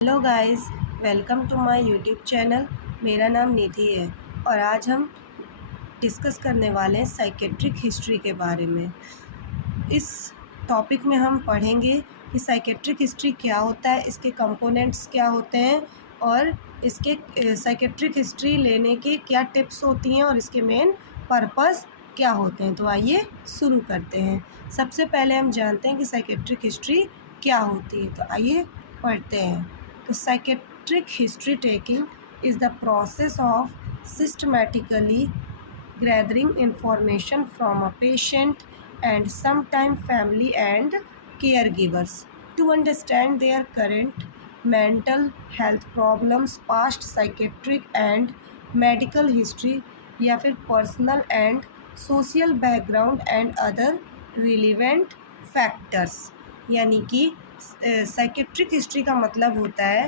Hello guys, welcome to my YouTube channel. मेरा नाम निधि है और आज हम डिस्कस करने वाले हैं साइकेट्रिक हिस्ट्री के बारे में। इस टॉपिक में हम पढ़ेंगे कि साइकेट्रिक हिस्ट्री क्या होता है, इसके कंपोनेंट्स क्या होते हैं और इसके साइकेट्रिक हिस्ट्री लेने के क्या टिप्स होती हैं और इसके मेन पर्पस क्या होते हैं। तो आइए शुरू करते हैं। सबसे पहले हम जानते हैं कि साइकेट्रिक हिस्ट्री क्या होती है, तो आइए पढ़ते हैं। तो psychiatric history taking is the process of systematically gathering information from a patient and sometimes family and caregivers to understand their current mental health problems, past psychiatric and medical history या फिर personal and social background and other relevant factors। यानी कि psychiatric history का मतलब होता है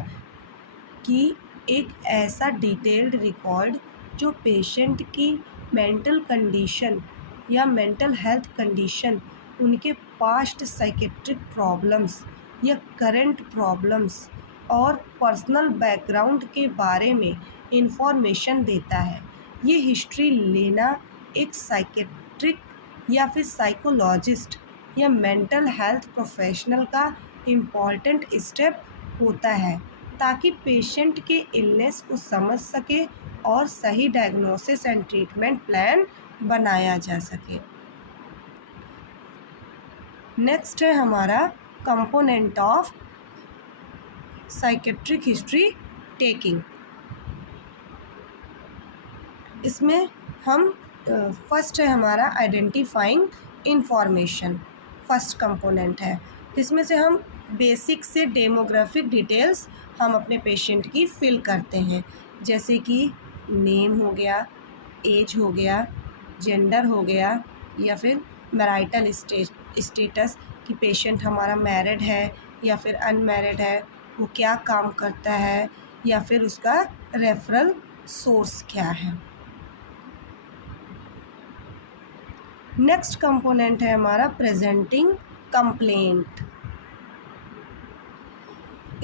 कि एक ऐसा डिटेल्ड रिकॉर्ड जो पेशेंट की मेंटल कंडीशन या मेंटल हेल्थ कंडीशन, उनके पास्ट साइकेट्रिक प्रॉब्लम्स या करंट प्रॉब्लम्स और पर्सनल बैकग्राउंड के बारे में इंफॉर्मेशन देता है। ये हिस्ट्री लेना एक साइकेट्रिक या फिर साइकोलॉजिस्ट या मेंटल हेल्थ प्रोफेशनल का इम्पॉर्टेंट स्टेप होता है ताकि पेशेंट के इलनेस को समझ सके और सही डायग्नोसिस एंड ट्रीटमेंट प्लान बनाया जा सके। नेक्स्ट है हमारा component of psychiatric history taking. इसमें हम फर्स्ट है हमारा आइडेंटिफाइंग इंफॉर्मेशन, फर्स्ट कंपोनेंट है। इसमें से हम बेसिक से डेमोग्राफिक डिटेल्स हम अपने पेशेंट की फिल करते हैं, जैसे कि नेम हो गया, एज हो गया, जेंडर हो गया या फिर मैरिटल स्टेटस कि पेशेंट हमारा मैरिड है या फिर अनमैरिड है, वो क्या काम करता है या फिर उसका रेफरल सोर्स क्या है। नेक्स्ट कंपोनेंट है हमारा प्रेजेंटिंग कंप्लेंट।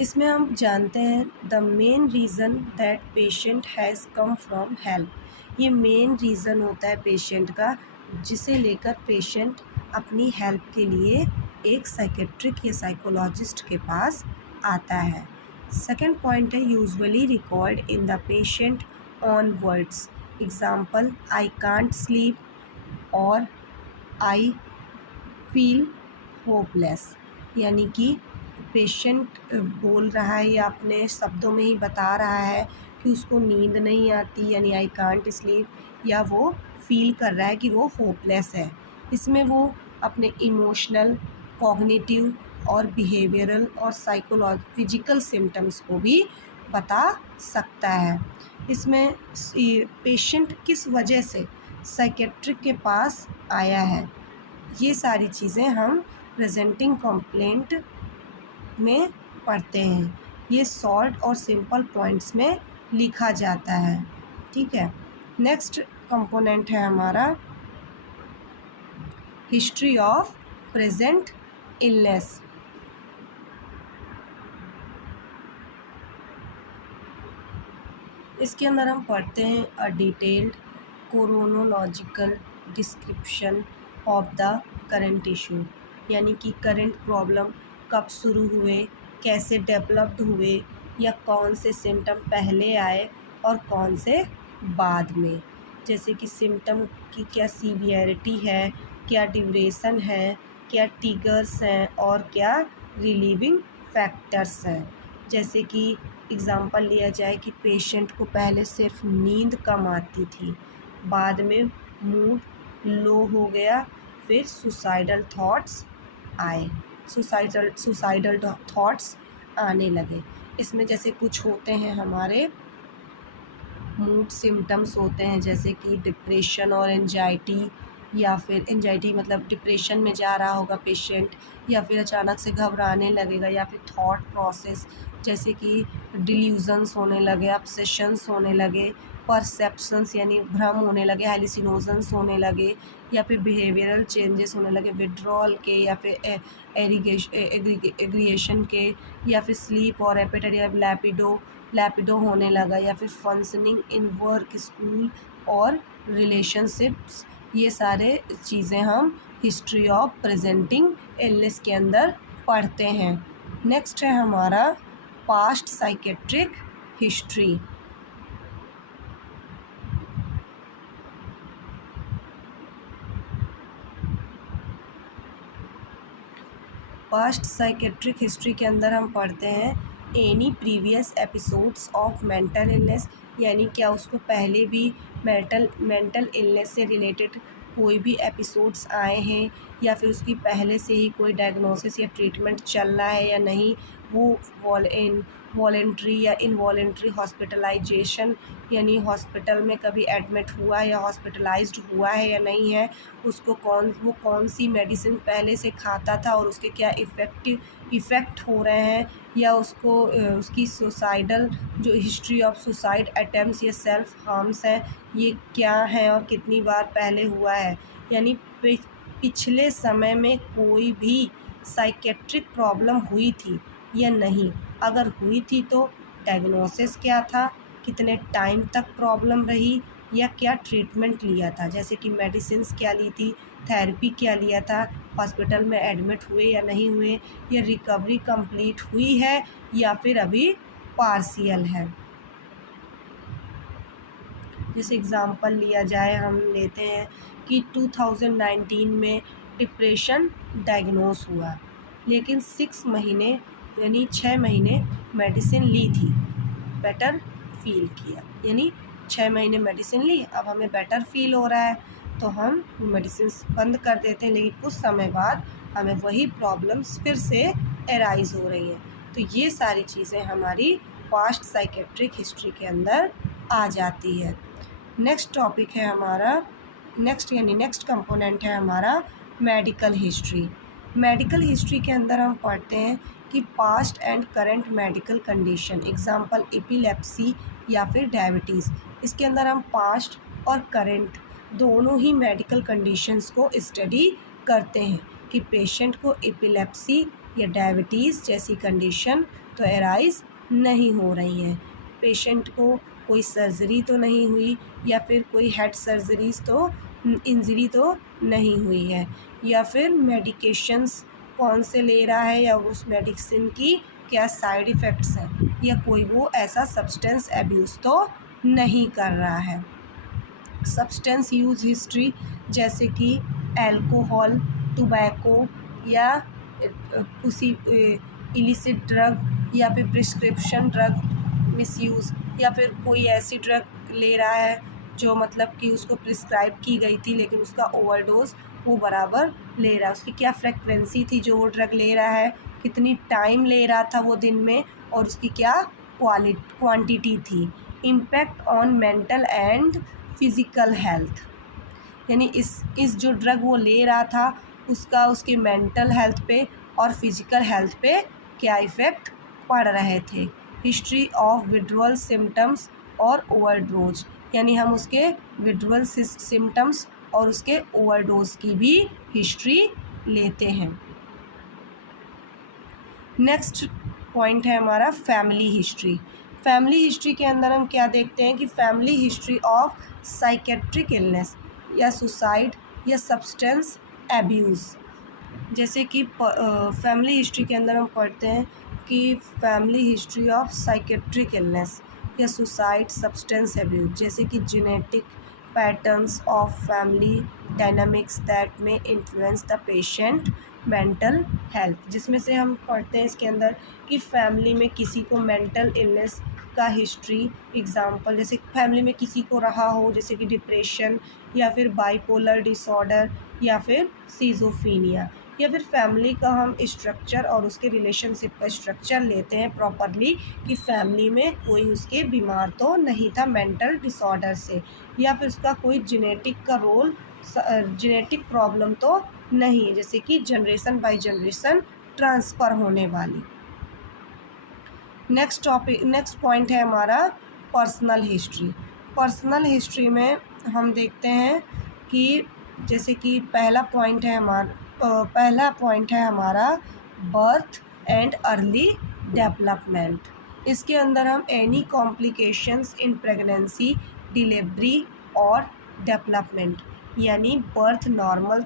इसमें हम जानते हैं the main reason that patient has come from help. ये मेन रीज़न होता है पेशेंट का जिसे लेकर पेशेंट अपनी हेल्प के लिए एक साइकेट्रिक या साइकोलॉजिस्ट के पास आता है। सेकेंड पॉइंट है usually record in the patient on words, example I can't sleep और आई फील होपलेस। यानी कि पेशेंट बोल रहा है या अपने शब्दों में ही बता रहा है कि उसको नींद नहीं आती, यानी आई कांट स्लीप, या वो फील कर रहा है कि वो होपलेस है। इसमें वो अपने इमोशनल, कॉग्निटिव और बिहेवियरल और फिजिकल सिम्टम्स को भी बता सकता है। इसमें पेशेंट किस वजह से साइकेट्रिक के पास आया है, ये सारी चीज़ें हम प्रेजेंटिंग कंप्लेंट में पढ़ते हैं। ये शॉर्ट और सिंपल पॉइंट्स में लिखा जाता है, ठीक है। नेक्स्ट कंपोनेंट है हमारा हिस्ट्री ऑफ प्रेजेंट इलनेस। इसके अंदर हम पढ़ते हैं a detailed chronological description of the current issue, यानी कि करंट प्रॉब्लम कब शुरू हुए, कैसे डेवलप्ड हुए या कौन से सिम्टम पहले आए और कौन से बाद में। जैसे कि सिम्टम की क्या सीवियरिटी है, क्या ड्यूरेशन है, क्या ट्रिगर्स हैं और क्या रिलीविंग फैक्टर्स हैं। जैसे कि एग्ज़ाम्पल लिया जाए कि पेशेंट को पहले सिर्फ नींद कम आती थी, बाद में मूड लो हो गया, फिर सुसाइडल थॉट्स आए, सुसाइडल थॉट्स आने लगे। इसमें जैसे कुछ होते हैं हमारे मूड सिम्टम्स होते हैं, जैसे कि डिप्रेशन और एंजाइटी, या फिर एंजाइटी मतलब डिप्रेशन में जा रहा होगा पेशेंट, या फिर अचानक से घबराने लगेगा, या फिर थॉट प्रोसेस जैसे कि डिल्यूजन्स होने लगे, ऑब्सेशंस होने लगे, परसेप्शंस यानी भ्रम होने लगे, हेलुसिनोशंस होने लगे, या फिर बिहेवियरल चेंजेस होने लगे विड्रॉल के, या फिर एग्रीगेशन के, या फिर स्लीप और एपेटाइट या लैपिडो होने लगा, या फिर फंक्शनिंग इन वर्क, स्कूल और रिलेशनशिप्स। ये सारे चीज़ें हम हिस्ट्री ऑफ प्रेजेंटिंग इलनेस के अंदर पढ़ते हैं। नेक्स्ट है हमारा past psychiatric history. Past psychiatric history के अंदर हम पढ़ते हैं any previous episodes of mental illness, यानी क्या उसको पहले भी मेंटल इलनेस से रिलेटेड कोई भी एपिसोड्स आए हैं, या फिर उसकी पहले से ही कोई डायग्नोसिस या ट्रीटमेंट चल रहा है या नहीं, वो वॉलेंट्री या इनवॉलेंट्री हॉस्पिटलाइजेशन, यानी हॉस्पिटल में कभी एडमिट हुआ या हॉस्पिटलाइज्ड हुआ है या नहीं है, उसको वो कौन सी मेडिसिन पहले से खाता था और उसके क्या इफ़ेक्ट हो रहे हैं, या उसकी सुसाइडल जो हिस्ट्री ऑफ सुसाइड अटेम्प्ट्स या सेल्फ हार्म्स हैं ये क्या हैं और कितनी बार पहले हुआ है, यानी पिछले समय में कोई भी साइकेट्रिक प्रॉब्लम हुई थी या नहीं, अगर हुई थी तो डायग्नोसिस क्या था, कितने टाइम तक प्रॉब्लम रही, या क्या ट्रीटमेंट लिया था, जैसे कि मेडिसिन्स क्या ली थी, थेरेपी क्या लिया था, हॉस्पिटल में एडमिट हुए या नहीं हुए, या रिकवरी कंप्लीट हुई है या फिर अभी पार्शियल है। जैसे एग्ज़ाम्पल लिया जाए, हम लेते हैं कि 2019 में डिप्रेशन डायग्नोस हुआ, लेकिन 6 महीने यानी 6 महीने मेडिसिन ली थी, बेटर फील किया, यानी 6 महीने मेडिसिन ली, अब हमें बेटर फील हो रहा है तो हम मेडिसिन बंद कर देते हैं, लेकिन कुछ समय बाद हमें वही प्रॉब्लम्स फिर से एराइज हो रही हैं। तो ये सारी चीज़ें हमारी पास्ट साइकेट्रिक हिस्ट्री के अंदर आ जाती है। नेक्स्ट टॉपिक है हमारा नेक्स्ट कंपोनेंट है हमारा मेडिकल हिस्ट्री। मेडिकल हिस्ट्री के अंदर हम पढ़ते हैं कि past and current medical condition, example epilepsy या फिर डायबिटीज़। इसके अंदर हम पास्ट और करंट दोनों ही मेडिकल कंडीशंस को स्टडी करते हैं कि पेशेंट को एपिलेप्सी या डायबिटीज़ जैसी कंडीशन तो एराइज नहीं हो रही हैं, पेशेंट को कोई सर्जरी तो नहीं हुई, या फिर कोई हेड सर्जरीज तो इंजरी तो नहीं हुई है, या फिर मेडिकेशंस कौन से ले रहा है, या उस मेडिसिन की क्या साइड इफ़ेक्ट्स हैं, या कोई वो ऐसा सब्सटेंस एब्यूज़ तो नहीं कर रहा है। सब्सटेंस यूज़ हिस्ट्री, जैसे कि अल्कोहल, टोबैको, या किसी इलिसिट ड्रग, या फिर प्रिस्क्रिप्शन ड्रग मिसयूज़, या फिर कोई ऐसी ड्रग ले रहा है जो मतलब कि उसको प्रिस्क्राइब की गई थी लेकिन उसका ओवरडोज वो बराबर ले रहा है, उसकी क्या फ्रिक्वेंसी थी जो वो ड्रग ले रहा है, कितनी टाइम ले रहा था वो दिन में, और उसकी क्या क्वांटिटी थी। Impact on mental and physical health, यानी इस जो ड्रग वो ले रहा था उसका उसके मेंटल हेल्थ पे और फिज़िकल हेल्थ पे क्या इफ़ेक्ट पड़ रहे थे। हिस्ट्री ऑफ विड्रॉल सिम्टम्स और ओवरडोज, यानी हम उसके विड्रॉल सिम्टम्स और उसके ओवरडोज की भी हिस्ट्री लेते हैं। नेक्स्ट पॉइंट है हमारा फैमिली हिस्ट्री। फैमिली हिस्ट्री के अंदर हम क्या देखते हैं कि family history of psychiatric illness या सुसाइड या सब्सटेंस एब्यूज़। जैसे कि फैमिली हिस्ट्री के अंदर हम पढ़ते हैं कि family history of psychiatric illness या सुसाइड सब्सटेंस एब्यूज़, जैसे कि genetic patterns of family dynamics that में influence the patient mental health, जिसमें से हम पढ़ते हैं इसके अंदर कि फैमिली में किसी को मेंटल इलनेस का हिस्ट्री, एग्जांपल जैसे फैमिली में किसी को रहा हो जैसे कि डिप्रेशन, या फिर बाइपोलर डिसऑर्डर, या फिर सिजोफ्रेनिया, या फिर फैमिली का हम स्ट्रक्चर और उसके रिलेशनशिप का स्ट्रक्चर लेते हैं प्रॉपरली कि फैमिली में कोई उसके बीमार तो नहीं था मेंटल डिसऑर्डर से, या फिर उसका कोई जेनेटिक का रोल, जेनेटिक प्रॉब्लम तो नहीं है, जैसे कि जनरेशन बाय जनरेशन ट्रांसफ़र होने वाली। नेक्स्ट पॉइंट है हमारा पर्सनल हिस्ट्री। पर्सनल हिस्ट्री में हम देखते हैं कि जैसे कि पहला पॉइंट है हमारा बर्थ एंड अर्ली डेवलपमेंट। इसके अंदर हम any complications in pregnancy, delivery और डेवलपमेंट, यानी बर्थ नॉर्मल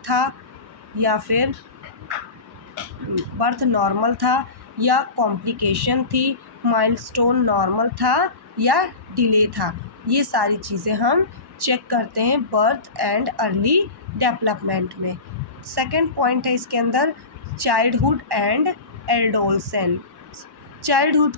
था या कॉम्प्लिकेशन थी, माइलस्टोन नॉर्मल था या डिले था, ये सारी चीज़ें हम चेक करते हैं बर्थ एंड अर्ली डेवलपमेंट में। सेकंड पॉइंट है इसके अंदर childhood and adolescence. Childhood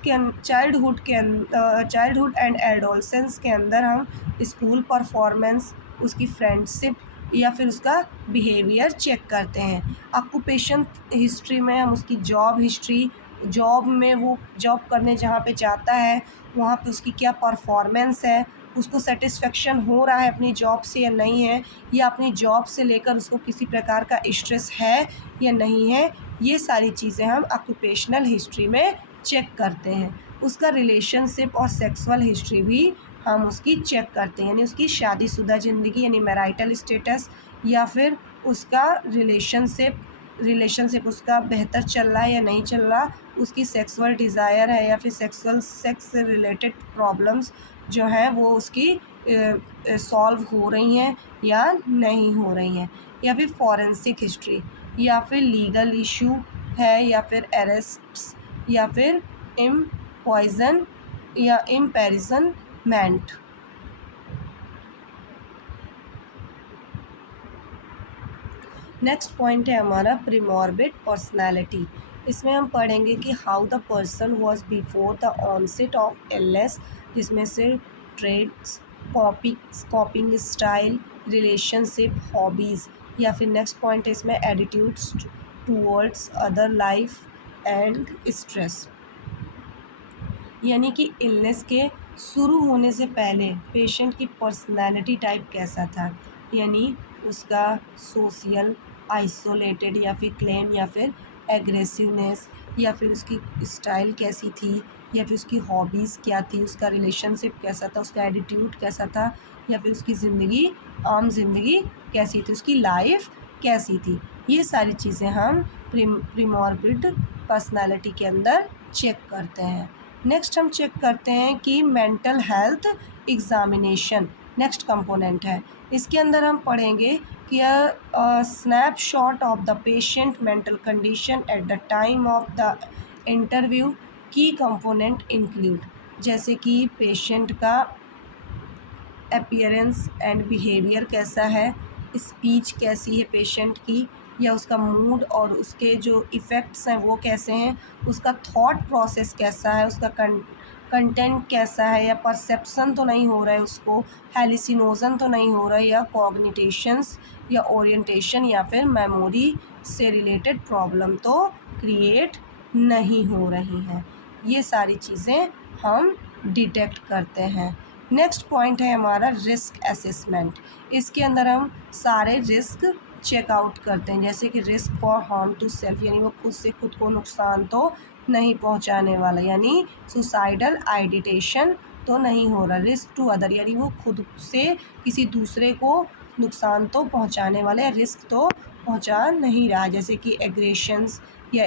and adolescence के अंदर हम स्कूल परफॉर्मेंस, उसकी फ्रेंडशिप या फिर उसका बिहेवियर चेक करते हैं। ऑक्यूपेशन हिस्ट्री में हम उसकी जॉब हिस्ट्री, जॉब में वो जॉब करने जहाँ पे जाता है वहाँ पे उसकी क्या परफॉर्मेंस है, उसको सेटिस्फेक्शन हो रहा है अपनी जॉब से या नहीं है, या अपनी जॉब से लेकर उसको किसी प्रकार का स्ट्रेस है या नहीं है, ये सारी चीज़ें हम ऑक्यूपेशनल हिस्ट्री में चेक करते हैं। उसका रिलेशनशिप और सेक्सुअल हिस्ट्री भी हम उसकी चेक करते हैं, यानी उसकी शादीशुदा ज़िंदगी यानी मैरिटल स्टेटस, या फिर उसका रिलेशनशिप उसका बेहतर चल रहा है या नहीं चल रहा, उसकी सेक्सुअल डिज़ायर है या फिर सेक्स रिलेटेड प्रॉब्लम्स जो हैं वो उसकी सॉल्व हो रही हैं या नहीं हो रही हैं, या फिर फॉरेंसिक हिस्ट्री, या फिर लीगल इशू है, या फिर अरेस्ट्स, या फिर पॉइजन या इम्पेरिजनमेंट। नेक्स्ट पॉइंट है हमारा प्रीमॉर्बिड पर्सनालिटी। इसमें हम पढ़ेंगे कि how the person was before the onset of illness, जिसमें से traits, coping style, relationship, hobbies, या फिर नेक्स्ट पॉइंट है इसमें attitudes towards other life and stress, यानी कि इलनेस के शुरू होने से पहले पेशेंट की पर्सनैलिटी टाइप कैसा था, यानी उसका सोशल, आइसोलेटेड या फिर क्लेम, या फिर एग्रेसिवनेस, या फिर उसकी स्टाइल कैसी थी, या फिर उसकी हॉबीज़ क्या थी, उसका रिलेशनशिप कैसा था, उसका एटीट्यूड कैसा था, या फिर उसकी ज़िंदगी, आम ज़िंदगी कैसी थी, उसकी लाइफ कैसी थी, ये सारी चीज़ें हम प्रीमॉर्बिड पर्सनालिटी के अंदर चेक करते हैं। नेक्स्ट हम चेक करते हैं कि mental health examination next component है। इसके अंदर हम पढ़ेंगे कि snapshot of the patient mental condition at the time of the interview, की कंपोनेंट इंक्लूड, जैसे कि पेशेंट का अपीयरेंस एंड बिहेवियर कैसा है, स्पीच कैसी है पेशेंट की, या उसका मूड और उसके जो इफ़ेक्ट्स हैं वो कैसे हैं, उसका थॉट प्रोसेस कैसा है, उसका कंटेंट कैसा है, या परसेप्शन तो नहीं हो रहा है उसको, हेलिसिनोजन तो नहीं हो रहा है, या कॉग्निटेशंस या ओरिएंटेशन या फिर मेमोरी से रिलेटेड प्रॉब्लम तो क्रिएट नहीं हो रही हैं, ये सारी चीज़ें हम डिटेक्ट करते हैं। नेक्स्ट पॉइंट है हमारा रिस्क असेसमेंट। इसके अंदर हम सारे रिस्क चेकआउट करते हैं, जैसे कि risk for harm to self, यानी वो खुद को नुकसान तो नहीं पहुंचाने वाला, यानी सुसाइडल आइडिटेशन तो नहीं हो रहा, रिस्क टू अदर, यानी वो खुद से किसी दूसरे को नुकसान तो पहुंचाने वाला है, रिस्क तो पहुंचा नहीं रहा, जैसे कि एग्रेशंस या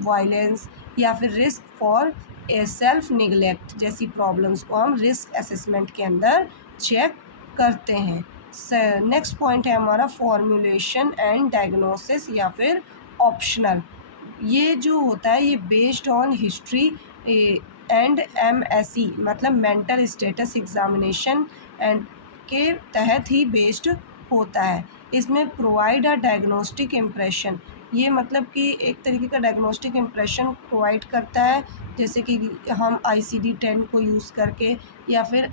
वायलेंस, या फिर रिस्क फॉर सेल्फ निगलेक्ट जैसी प्रॉब्लम्स को हम रिस्क असेसमेंट के अंदर चेक करते हैं। नेक्स्ट पॉइंट है हमारा फॉर्मुलेशन एंड डायग्नोसिस या फिर ऑप्शनल। ये जो होता है ये based on history and MSE मतलब मेंटल स्टेटस एग्जामिनेशन एंड के तहत ही बेस्ड होता है। इसमें प्रोवाइड अ डायग्नोस्टिक इम्प्रेशन, ये मतलब कि एक तरीके का डायग्नोस्टिक इम्प्रेशन प्रोवाइड करता है, जैसे कि हम ICD-10 को यूज़ करके या फिर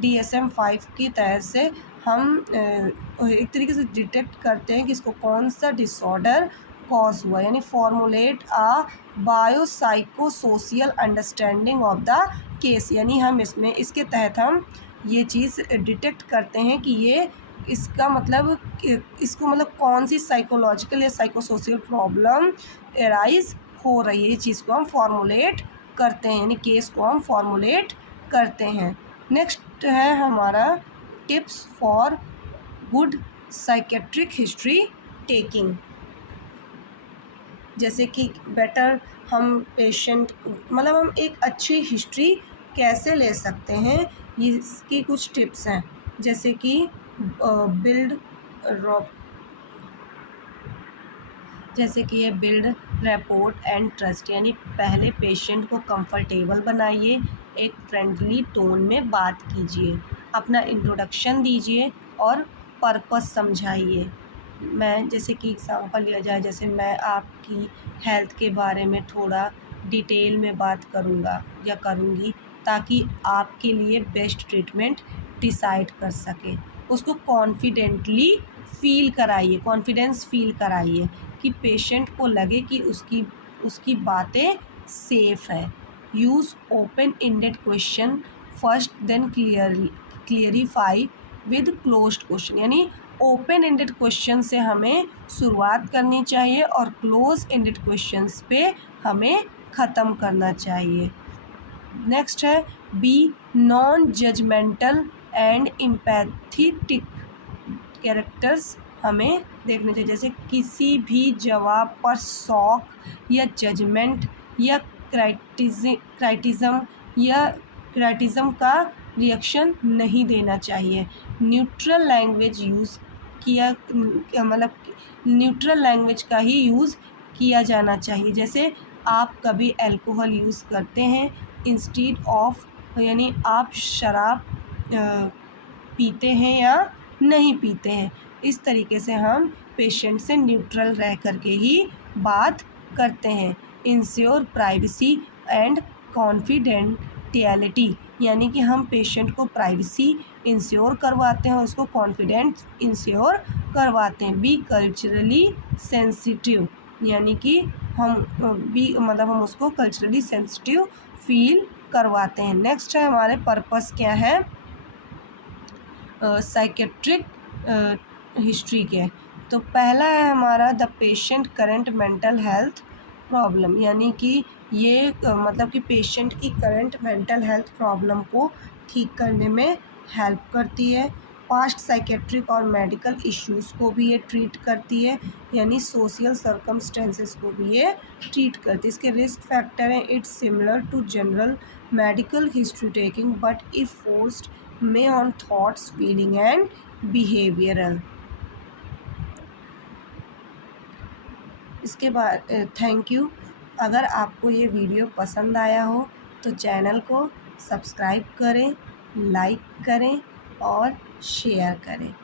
DSM-5 की तहत से हम एक तरीके से डिटेक्ट करते हैं कि इसको कौन सा डिसऑर्डर कॉज हुआ, यानी formulate a biopsychosocial understanding of the case, यानी हम इसके तहत हम ये चीज़ डिटेक्ट करते हैं कि ये इसको मतलब कौन सी साइकोलॉजिकल या साइकोसोशियल प्रॉब्लम एराइज हो रही है, ये चीज़ को हम फॉर्मुलेट करते हैं, यानी केस को हम फॉर्मुलेट करते हैं। नेक्स्ट है हमारा tips for good psychiatric history taking. जैसे कि बेटर हम पेशेंट मतलब हम एक अच्छी हिस्ट्री कैसे ले सकते हैं, इसकी कुछ टिप्स हैं। जैसे कि बिल्ड जैसे कि ये बिल्ड रैपोर्ट एंड ट्रस्ट, यानी पहले पेशेंट को कंफर्टेबल बनाइए, एक फ्रेंडली टोन में बात कीजिए, अपना इंट्रोडक्शन दीजिए और पर्पस समझाइए। मैं जैसे कि एग्ज़ाम्पल लिया जाए, जैसे मैं आपकी हेल्थ के बारे में थोड़ा डिटेल में बात करूँगा या करूँगी, ताकि आपके लिए बेस्ट ट्रीटमेंट डिसाइड कर सकें। उसको कॉन्फिडेंटली फ़ील कराइए, कॉन्फिडेंस फ़ील कराइए कि पेशेंट को लगे कि उसकी उसकी बातें सेफ़ हैं। Use open ended question first, then clarify with closed question, यानी ओपन एंडेड क्वेश्चन से हमें शुरुआत करनी चाहिए और क्लोज एंडेड क्वेश्चंस पे हमें ख़त्म करना चाहिए। नेक्स्ट है be non judgmental and empathetic characters हमें देखने चाहिए। जैसे किसी भी जवाब पर शॉक या जजमेंट या क्राइटिज़म का रिएक्शन नहीं देना चाहिए। न्यूट्रल लैंग्वेज यूज़ किया मतलब न्यूट्रल लैंग्वेज का ही यूज़ किया जाना चाहिए। जैसे आप कभी अल्कोहल यूज़ करते हैं इंस्टेड ऑफ, यानी आप शराब पीते हैं या नहीं पीते हैं, इस तरीके से हम पेशेंट से न्यूट्रल रह कर के ही बात करते हैं। इंश्योर प्राइवेसी एंड कॉन्फिडेंटियलिटी, यानी कि हम पेशेंट को प्राइवेसी इंश्योर करवाते हैं, उसको कॉन्फिडेंस इंश्योर करवाते हैं। बी कल्चरली सेंसिटिव, यानी कि हम हम उसको कल्चरली सेंसिटिव फील करवाते हैं। नेक्स्ट है हमारे पर्पस क्या है साइकेट्रिक हिस्ट्री के। तो पहला है हमारा the patient current mental health problem, यानी कि ये मतलब कि पेशेंट की करंट मेंटल हेल्थ प्रॉब्लम को ठीक करने में हेल्प करती है। पास्ट साइकेट्रिक और मेडिकल इश्यूज़ को भी ये ट्रीट करती है, यानी सोशल सर्कमस्टेंसेस को भी ये ट्रीट करती है। इसके रिस्क फैक्टर हैं it's similar to general medical history taking but if forced may on thoughts feeling and behavioural. इसके बाद थैंक यू। अगर आपको ये वीडियो पसंद आया हो तो चैनल को सब्सक्राइब करें, लाइक करें और शेयर करें।